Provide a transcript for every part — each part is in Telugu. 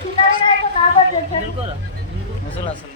చిన్న వినాయకు కాబట్టి లేదు సార్.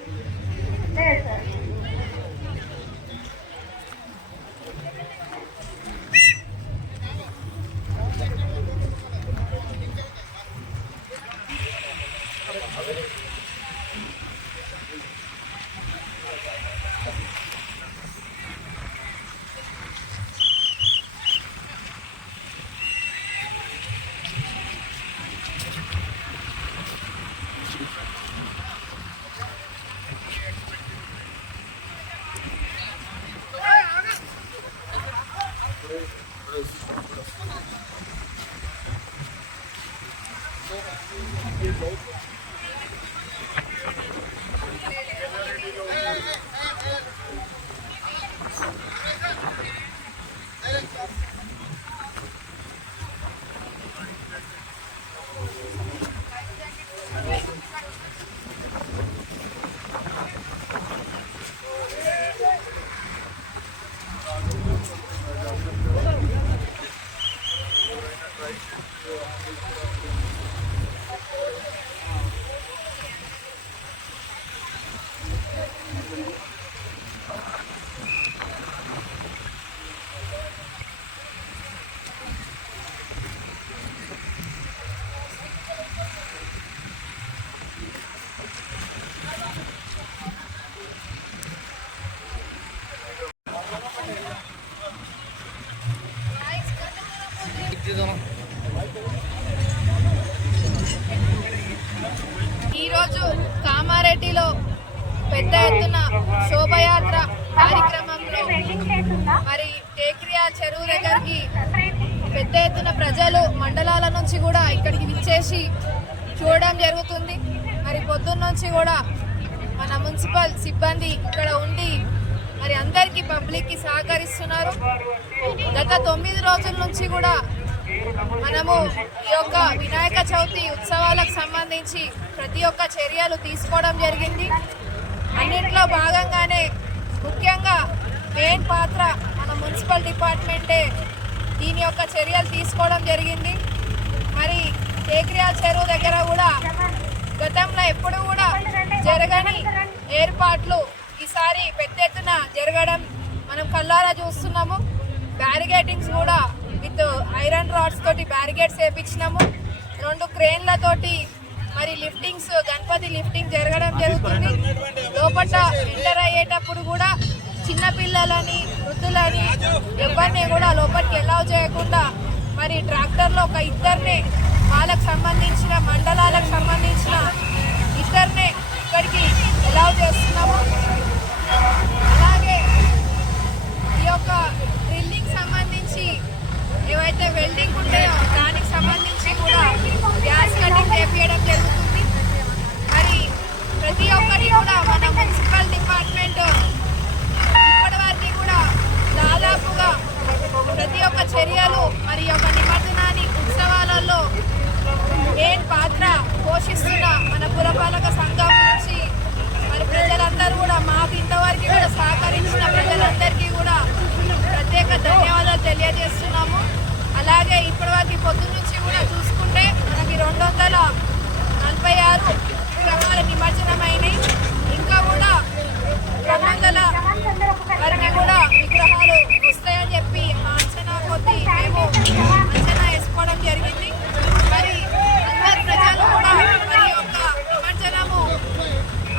ఈరోజు కామారెడ్డిలో పెద్ద ఎత్తున శోభయాత్ర కార్యక్రమంలో మరి టేక్రియా చెరువు దగ్గరికి పెద్ద ఎత్తున ప్రజలు మండలాల నుంచి కూడా ఇక్కడికి విచ్చేసి చూడడం జరుగుతుంది. మరి పొద్దున్న నుంచి కూడా మన మున్సిపల్ సిబ్బంది ఇక్కడ ఉండి మరి అందరికీ పబ్లిక్కి సహకరిస్తున్నారు. గత 9 రోజుల నుంచి కూడా మనము ఈ యొక్క వినాయక చవితి ఉత్సవాలకు సంబంధించి ప్రతి ఒక్క చర్యలు తీసుకోవడం జరిగింది. అన్నింటిలో భాగంగానే ముఖ్యంగా మెయిన్ పాత్ర మన మున్సిపల్ డిపార్ట్మెంటే దీని యొక్క చర్యలు తీసుకోవడం జరిగింది. మరి టేక్రియా చెరువు దగ్గర కూడా గతంలో ఎప్పుడు కూడా జరగని ఏర్పాట్లు ఈసారి పెద్ద ఎత్తున జరగడం మనం కళ్ళారా చూస్తున్నాము. బ్యారిగేటింగ్స్ కూడా విత్ ఐరన్ రాడ్స్ తోటి బ్యారిగేట్స్ వేయించినాము. 2 క్రేన్లతోటి మరి లిఫ్టింగ్స్ గణపతి లిఫ్టింగ్ జరగడం జరుగుతుంది. లోపల ఎంటర్ అయ్యేటప్పుడు కూడా చిన్నపిల్లలని వృద్ధులని ఎవరిని కూడా లోపలికి ఎలౌ చేయకుండా మరి ట్రాక్టర్లో ఒక 2 వాళ్ళకు సంబంధించిన మండలాలకు సంబంధించిన 2 ఇక్కడికి ఎలౌ చేస్తున్నాము. అలాగే ఈ యొక్క డ్రిల్లింగ్ సంబంధించి ఏవైతే వెల్డింగ్ ఉంటాయో దానికి సంబంధించి కూడా గ్యాస్ కటింగ్ చేపించడం జరుగుతుంది. మరి ప్రతి ఒక్కరి కూడా మన మున్సిపల్ డిపార్ట్మెంట్ ఇప్పటి వరకు కూడా దాదాపుగా ప్రతి ఒక్క చర్యలు మరి యొక్క నిమజ్జనాన్ని ఉత్సవాలలో మెయిన్ పాత్ర పోషిస్తున్న మన పురపాలక సంఘం నుంచి మరి ప్రజలందరూ కూడా మాకు ఇంతవరకు కూడా సహకరించిన ప్రజలందరికీ కూడా ప్రత్యేక ధన్యవాదాలు తెలియజేస్తున్నాము. అలాగే ఇప్పటివరకు పొద్దున్న నుంచి కూడా చూసుకుంటే మనకి 246 విగ్రహాల నిమజ్జనం అయినాయి. ఇంకా కూడా 200 వరకు కూడా విగ్రహాలు వస్తాయని చెప్పి అంచనా కొద్దీ మేము అంచనా వేసుకోవడం జరిగింది. మరి అందరు ప్రజలు కూడా మరి యొక్క నిమజ్జనము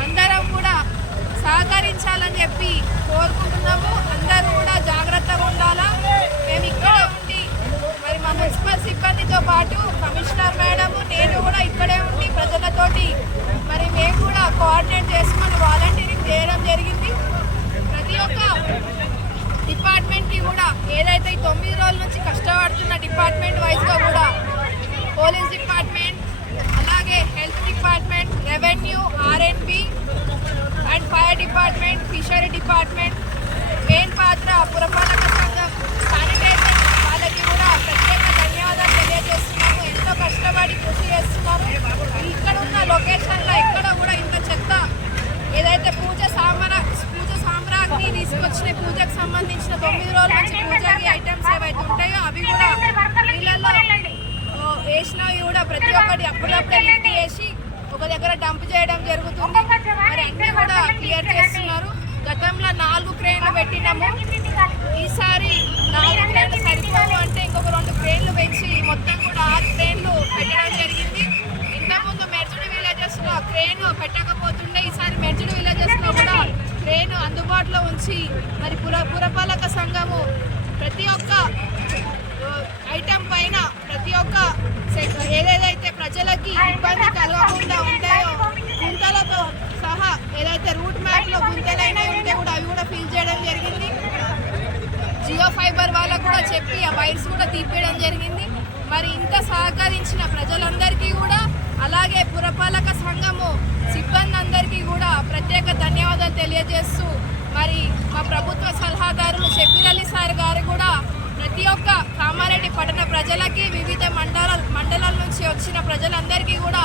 అందరం కూడా సహకరించాలని చెప్పి కోరుకుంటున్నాము. అందరూ కూడా జాగ్రత్తగా ఉండాలా. మేము ఇక్కడ ఉండి మరి మా మున్సిపల్ సిబ్బందితో పాటు కమిషనర్ మేడము నేను కూడా ఇక్కడే ఉండి ప్రజలతోటి మరి మేము కూడా కోఆర్డినేట్ చేసుకొని వాలంటీరింగ్ చేయడం జరిగింది. ప్రతి ఒక్క డిపార్ట్మెంట్కి కూడా ఏదైతే ఈ 9 రోజుల నుంచి కష్టపడుతున్న డిపార్ట్మెంట్ వైజ్గా కూడా పోలీస్ డిపార్ట్మెంట్, అలాగే health department, revenue, R&B and fire department, fishery department, main పాత్ర పురపాలక సంఘం, శానిటైజర్ వాళ్ళకి కూడా ప్రత్యేక ధన్యవాదాలు తెలియజేస్తున్నాము. ఎంతో కష్టపడి కృషి చేస్తున్నారు. ఇక్కడ ఉన్న లొకేషన్లో ఎక్కడ కూడా ఇంత చెత్త ఏదైతే పూజ సామాగ్రి వచ్చిన పూజకు సంబంధించిన 9 రోజుల నుంచి పూజకి ఐటమ్స్ ఏవైతే ఉంటాయో అవి కూడా నీళ్ళల్లో వేసినవి కూడా ప్రతి ఒక్కటి అప్పుడప్పుడే లిఫ్ట్ చేసి ఒక దగ్గర డంప్ చేయడం జరుగుతుంది. మరి అన్నీ కూడా క్లియర్ చేస్తున్నారు. గతంలో 4 క్రేన్లు పెట్టినాము, ఈసారి 4 క్రేన్లు సరిపోవు అంటే ఇంకొక 2 క్రేన్లు పెంచి మొత్తం కూడా 6 క్రేన్లు పెట్టడం జరిగింది. ఇంతకుముందు మెర్జుడు విలేజెస్లో క్రేన్ పెట్టకపోతుండే, ఈసారి మెర్జుడు విలేజెస్లో కూడా క్రేన్ అందుబాటులో ఉంచి మరి పురపాలక సంఘము ప్రతి ఒక్క ఐటమ్ పైన ప్రతి ఒక్క ఏదేదైతే ప్రజలకి ఇబ్బంది కలగకుండా ఉంటాయో గుంతలతో సహా ఏదైతే రూట్ మ్యాప్లో గుంతలైనా ఉంటే కూడా అవి కూడా ఫిల్ చేయడం జరిగింది. జియో ఫైబర్ వాళ్ళకు కూడా చెప్పి ఆ వైర్స్ కూడా తీపేయడం జరిగింది. మరి ఇంత సహకరించిన ప్రజలందరికీ కూడా అలాగే పురపాలక సంఘము సిబ్బంది అందరికీ కూడా ప్రత్యేక ధన్యవాదాలు తెలియజేస్తూ మరి మా ప్రభుత్వ సలహాదారులు షబీర్ అలీ సార్ గారు కూడా ప్రతి ఒక్క కామారెడ్డి పట్టణ ప్రజలకి వివిధ మండలాల నుంచి వచ్చిన ప్రజలందరికీ కూడా